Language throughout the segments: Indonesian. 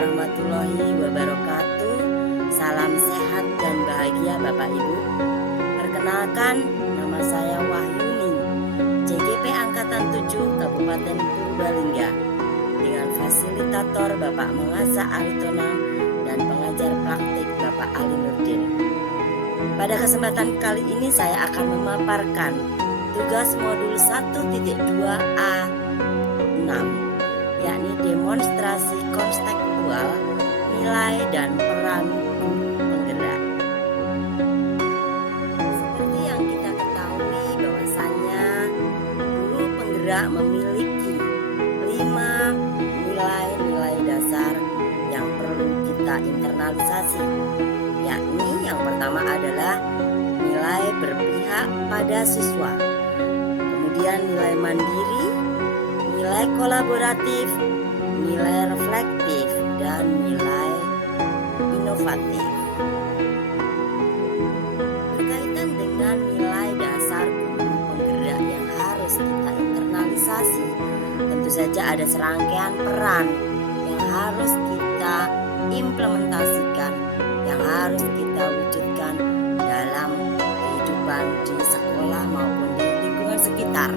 warahmatullahi wabarakatuh. Salam sehat dan bahagia Bapak Ibu. Perkenalkan, nama saya Wahyuni, CGP Angkatan 7 Kabupaten Purbalingga, dengan fasilitator Bapak Mengasa Aritonang dan pengajar praktik Bapak Ali Nurdin. Pada kesempatan kali ini saya akan memaparkan tugas modul 1.2A6, yakni demonstrasi konstekstual nilai dan peran guru penggerak. Seperti yang kita ketahui bahwasannya guru penggerak memiliki 5 nilai-nilai dasar yang perlu kita internalisasi, yakni yang pertama adalah nilai berpihak pada siswa, kemudian nilai mandiri, nilai kolaboratif, nilai reflektif, dan nilai inovatif. Berkaitan dengan nilai dasar guru penggerak yang harus kita internalisasi, tentu saja ada serangkaian peran yang harus kita implementasikan, yang harus kita wujudkan dalam kehidupan di sekolah maupun di lingkungan sekitar.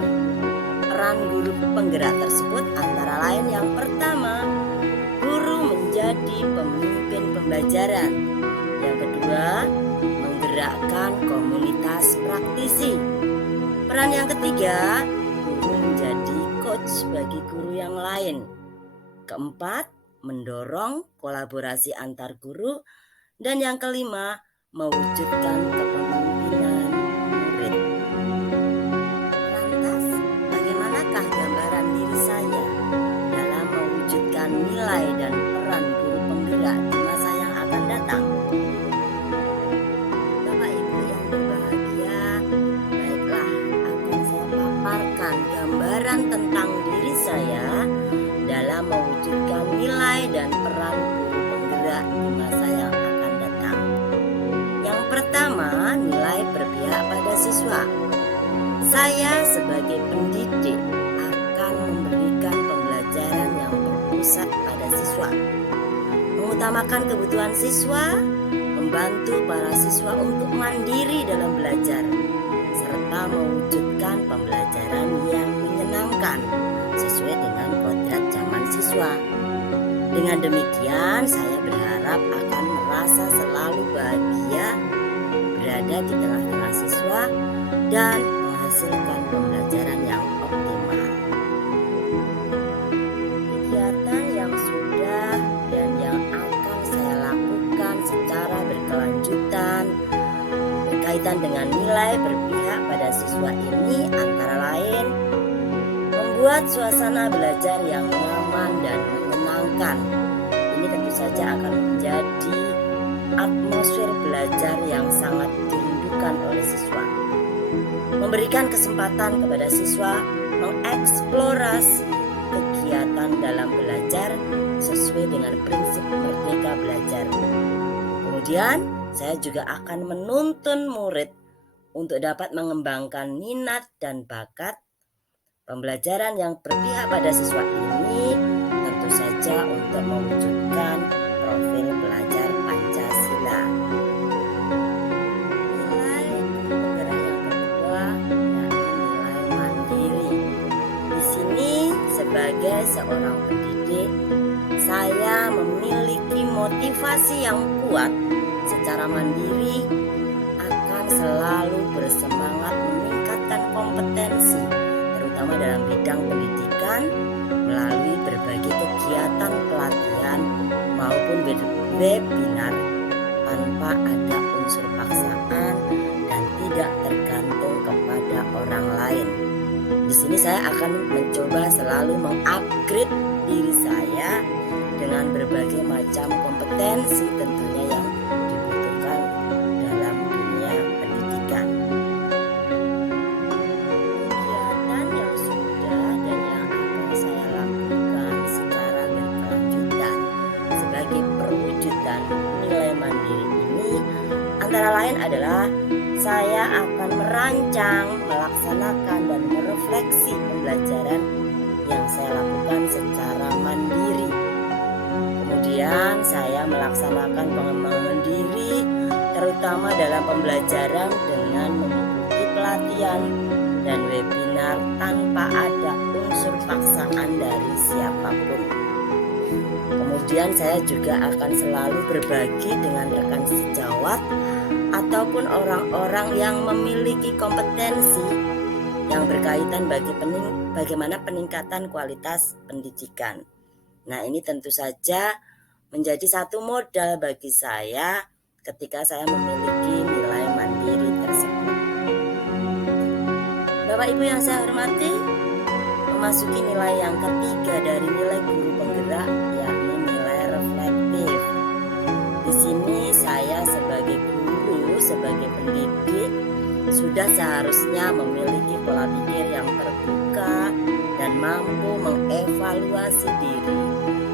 Peran guru penggerak tersebut antara lain yang pertama, guru menjadi pemimpin pembelajaran. Yang kedua, menggerakkan komunitas praktisi. Peran yang ketiga, guru menjadi coach bagi guru yang lain. Keempat, mendorong kolaborasi antar guru. Dan yang kelima, mewujudkan kepemimpinan murid. Lantas, bagaimanakah gambaran diri saya dalam mewujudkan nilai dan peran guru penggerak di masa yang akan datang? Bapak Ibu yang berbahagia, baiklah akan saya paparkan gambaran tentang diri saya dalam mewujudkan nilai dan peran guru penggerak di masa yang akan datang. Yang pertama, nilai berpihak pada siswa. Saya sebagai pendidik akan memberikan pembelajaran yang berpusat pada siswa, mengutamakan kebutuhan siswa, membantu para siswa untuk mandiri dalam belajar, serta mewujudkan pembelajaran yang menyenangkan sesuai dengan kodrat zaman siswa. Dengan demikian, saya berharap akan merasa selalu bahagia berada di tengah-tengah siswa dan menghasilkan pembelajaran yang optimal. Kegiatan yang sudah dan yang akan saya lakukan secara berkelanjutan berkaitan dengan nilai berpihak pada siswa ini antara lain membuat suasana belajar yang nyaman dan menyenangkan. Ini tentu saja akan menjadi atmosfer belajar yang sangat dirindukan oleh siswa. Memberikan kesempatan kepada siswa mengeksplorasi kegiatan dalam belajar sesuai dengan prinsip merdeka belajar. Kemudian, saya juga akan menuntun murid untuk dapat mengembangkan minat dan bakat. Pembelajaran yang berpihak pada siswa ini tentu saja untuk mewujudkan profil pelajar Pancasila. Nilai penggerak yang kedua yakni nilai mandiri. Di sini sebagai seorang pendidik, saya memiliki motivasi yang kuat secara mandiri akan selalu bersemangat meningkatkan kompetensi terutama dalam bidang pendidikan melalui berbagai kegiatan pelatihan maupun webinar tanpa ada unsur paksaan dan tidak tergantung kepada orang lain. Di sini saya akan mencoba selalu mengupgrade diri saya dengan berbagai macam kompetensi tentunya yang dibutuhkan dalam dunia pendidikan. Kegiatan yang sudah dan yang akan saya lakukan secara berkelanjutan sebagai perwujudan nilai mandiri ini antara lain adalah saya akan merancang, melaksanakan, dan merefleksi pembelajaran yang saya lakukan secara mandiri. Kemudian melaksanakan pengembangan diri, terutama dalam pembelajaran dengan mengikuti pelatihan dan webinar tanpa ada unsur paksaan dari siapapun. Kemudian saya juga akan selalu berbagi dengan rekan sejawat ataupun orang-orang yang memiliki kompetensi yang berkaitan bagaimana peningkatan kualitas pendidikan. Nah, ini tentu saja menjadi satu modal bagi saya ketika saya memiliki nilai mandiri tersebut. Bapak Ibu yang saya hormati, memasuki nilai yang ketiga dari nilai guru penggerak, yakni nilai reflektif. Di sini saya sebagai guru, sebagai pendidik, sudah seharusnya memiliki pola pikir yang terbuka dan mampu mengevaluasi diri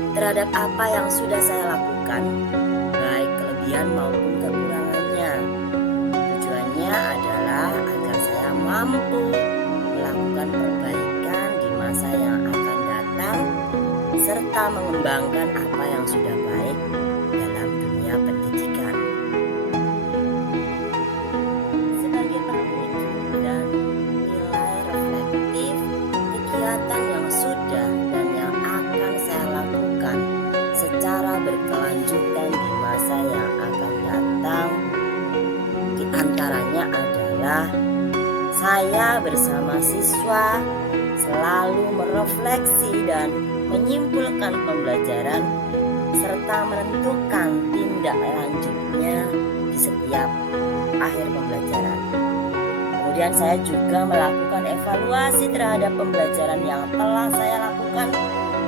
terhadap apa yang sudah saya lakukan, baik kelebihan maupun kekurangannya. Tujuannya adalah agar saya mampu melakukan perbaikan di masa yang akan datang, serta mengembangkan apa yang sudah baik dalam dunia pendidikan. Sebagai perwujud dan nilai reflektif, kegiatan yang sudah dan yang akan saya lakukan secara berkelanjutan di masa yang akan datang, di antaranya adalah saya bersama siswa selalu merefleksi dan menyimpulkan pembelajaran serta menentukan tindak lanjutnya di setiap akhir pembelajaran. Kemudian saya juga melakukan evaluasi terhadap pembelajaran yang telah saya lakukan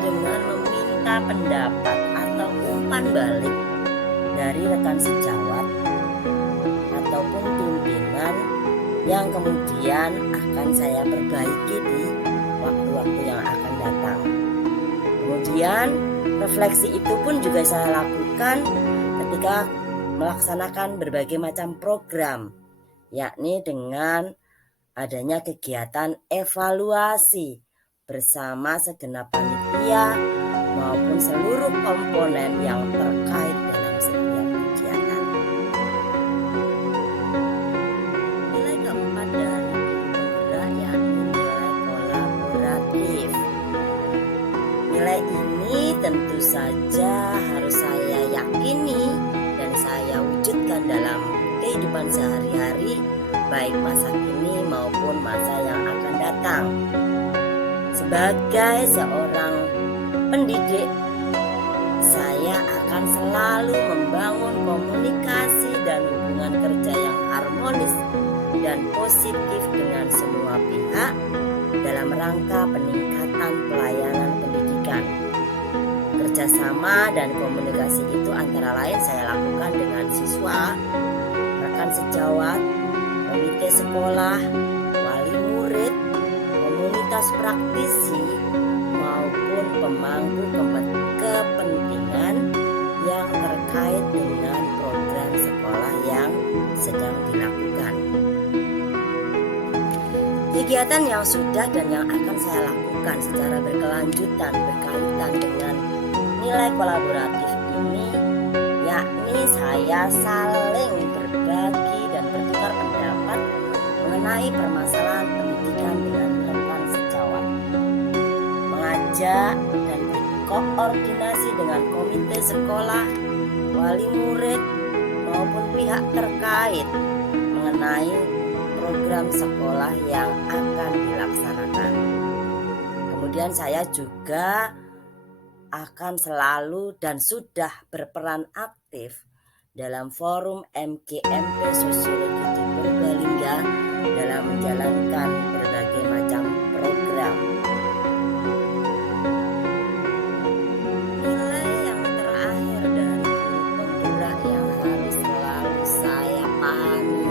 dengan meminta pendapat atau umpan balik dari rekan sejawat ataupun pimpinan yang kemudian akan saya perbaiki di waktu-waktu yang akan datang. Kemudian refleksi itu pun juga saya lakukan ketika melaksanakan berbagai macam program, yakni dengan adanya kegiatan evaluasi bersama segenap panitia maupun seluruh komponen yang terkait dalam setiap kegiatan. Nilai keempat dari guru penggerak yakni nilai kolaboratif. Nilai ini tentu saja harus saya yakini dan saya wujudkan dalam kehidupan sehari-hari, baik masa kini maupun masa yang akan datang. Sebagai seorang pendidik, saya akan selalu membangun komunikasi dan hubungan kerja yang harmonis dan positif dengan semua pihak dalam rangka peningkatan pelayanan pendidikan. Kerjasama dan komunikasi itu antara lain saya lakukan dengan siswa, rekan sejawat, komite sekolah, wali murid, komunitas praktisi, maupun pemangku kepentingan yang terkait dengan program sekolah yang sedang dilakukan. Kegiatan yang sudah dan yang akan saya lakukan secara berkelanjutan berkaitan dengan nilai kolaboratif ini, yakni saya saling berbagi dan bertukar pendapat mengenai permasalahan pendidikan dengan rekan sejawat, mengajak dan berkoordinasi dengan komite sekolah, wali murid maupun pihak terkait mengenai program sekolah yang akan dilaksanakan. Kemudian saya juga akan selalu dan sudah berperan aktif dalam forum MGMP Sosiologi di Purbalingga dalam menjalankan berbagai macam program. Nilai yang terakhir dari guru penggerak yang harus selalu saya pahami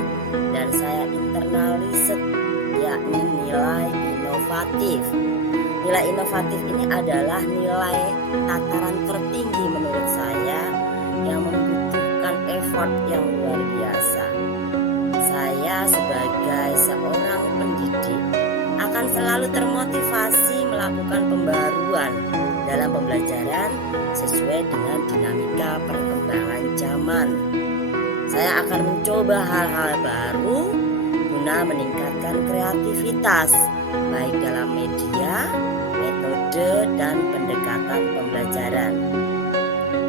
dan saya internalisir, yakni nilai inovatif. Nilai inovatif ini adalah nilai tataran tertinggi menurut saya yang membutuhkan effort yang luar biasa. Saya sebagai seorang pendidik akan selalu termotivasi melakukan pembaruan dalam pembelajaran sesuai dengan dinamika perkembangan zaman. Saya akan mencoba hal-hal baru guna meningkatkan kreativitas baik dalam media, metode, dan pendekatan pembelajaran.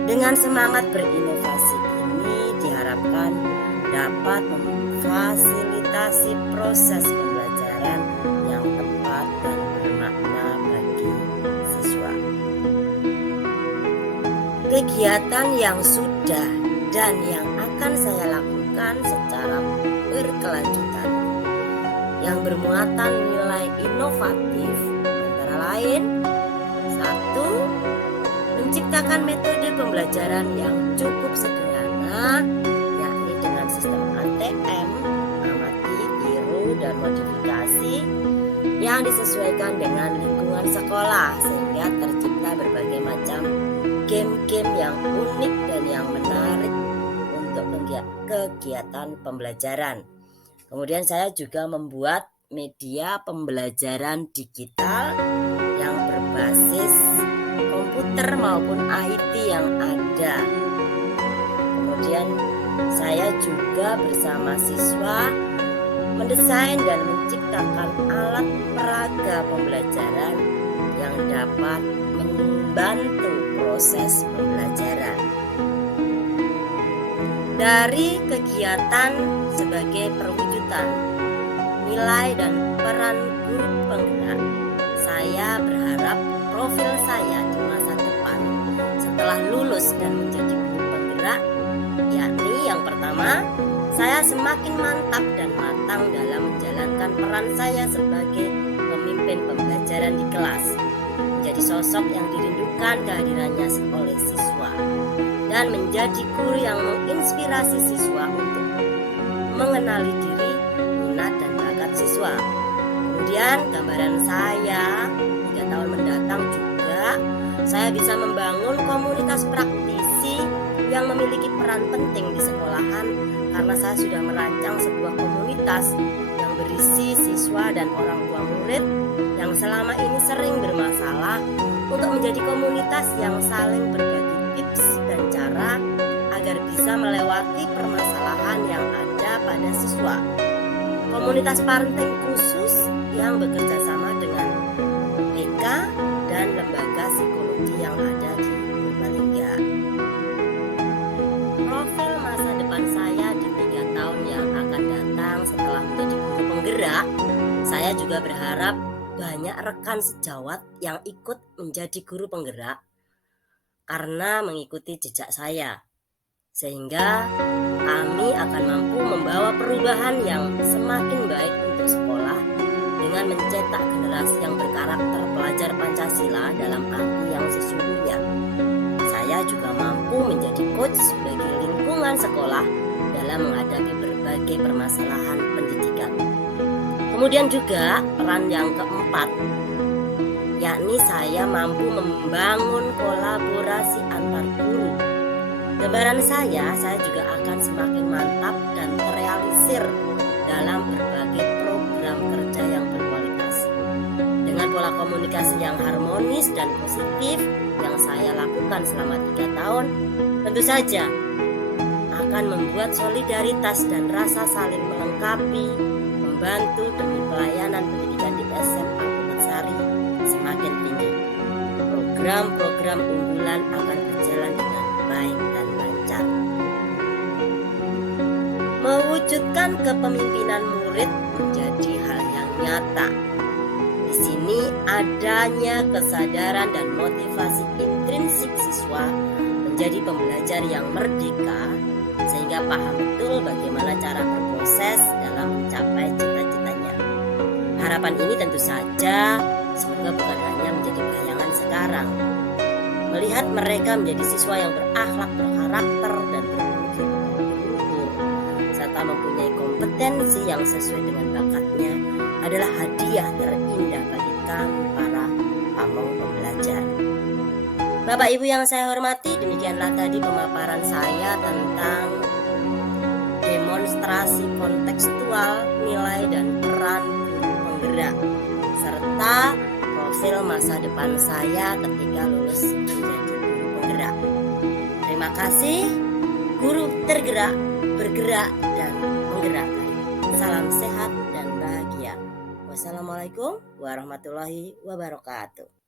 Dengan semangat berinovasi ini diharapkan dapat memfasilitasi proses pembelajaran yang tepat dan bermakna bagi siswa. Kegiatan yang sudah dan yang akan saya lakukan secara berkelanjutan yang bermuatan nilai inovatif antara lain: 1. Menciptakan metode pembelajaran yang cukup sederhana, yakni dengan sistem ATM, amati, tiru, dan modifikasi yang disesuaikan dengan lingkungan sekolah sehingga tercipta berbagai macam game-game yang unik dan yang menarik untuk kegiatan pembelajaran. Kemudian saya juga membuat media pembelajaran digital yang berbasis komputer maupun IT yang ada. Kemudian saya juga bersama siswa mendesain dan menciptakan alat peraga pembelajaran yang dapat membantu proses pembelajaran. Dari kegiatan sebagai perwujudan nilai dan peran guru penggerak, saya berharap profil saya di masa depan setelah lulus dan menjadi guru penggerak, yakni yang pertama, saya semakin mantap dan matang dalam menjalankan peran saya sebagai pemimpin pembelajaran di kelas, menjadi sosok yang dirindukan kehadirannya oleh siswa, dan menjadi guru yang menginspirasi siswa untuk mengenali diri, minat, dan bakat siswa. Kemudian gambaran saya 3 tahun mendatang juga saya bisa membangun komunitas praktisi yang memiliki peran penting di sekolahan, karena saya sudah merancang sebuah komunitas yang berisi siswa dan orang tua murid yang selama ini sering bermasalah, untuk menjadi komunitas yang saling berbagi tips dan cara agar bisa melewati permasalahan yang ada pada siswa. Komunitas parenting khusus yang bekerja sama dengan BK dan lembaga psikologi yang ada di Purbalingga. Profil masa depan saya di 3 tahun yang akan datang setelah menjadi guru penggerak, saya juga berharap banyak rekan sejawat yang ikut menjadi guru penggerak karena mengikuti jejak saya, sehingga kami akan mampu membawa perubahan yang semakin baik untuk sekolah dengan mencetak generasi yang berkarakter pelajar Pancasila dalam arti yang sesungguhnya. Saya juga mampu menjadi coach bagi lingkungan sekolah dalam menghadapi berbagai permasalahan pendidikan. Kemudian juga peran yang keempat, yakni saya mampu membangun kolaborasi antar guru. Gambaran saya juga akan semakin mantap dan terrealisir dalam berbagai program kerja yang berkualitas. Dengan pola komunikasi yang harmonis dan positif yang saya lakukan selama 3 tahun, tentu saja akan membuat solidaritas dan rasa saling melengkapi, membantu demi pelayanan pendidikan di SMA Bukitsari semakin tinggi. Program-program unggulan akan berjalan dengan baik dan lancar. Mewujudkan kepemimpinan murid menjadi hal yang nyata. Di sini adanya kesadaran dan motivasi intrinsik siswa menjadi pembelajar yang merdeka, sehingga paham betul bagaimana cara berproses dalam mencapai cita-citanya. Harapan ini tentu saja semoga bukan hanya menjadi bayangan sekarang. Melihat mereka menjadi siswa yang berakhlak, berkarakter, dan berbudi luhur, serta mempunyai kompetensi yang sesuai dengan bakatnya adalah hadiah terindah bagi kami para pamong pembelajar. Bapak Ibu yang saya hormati, demikianlah tadi pemaparan saya tentang demonstrasi kontekstual nilai dan peran guru penggerak serta profil masa depan saya ketika lulus menjadi guru penggerak. Terima kasih, guru tergerak, bergerak, dan menggerakkan. Salam sehat dan bahagia. Wassalamualaikum warahmatullahi wabarakatuh.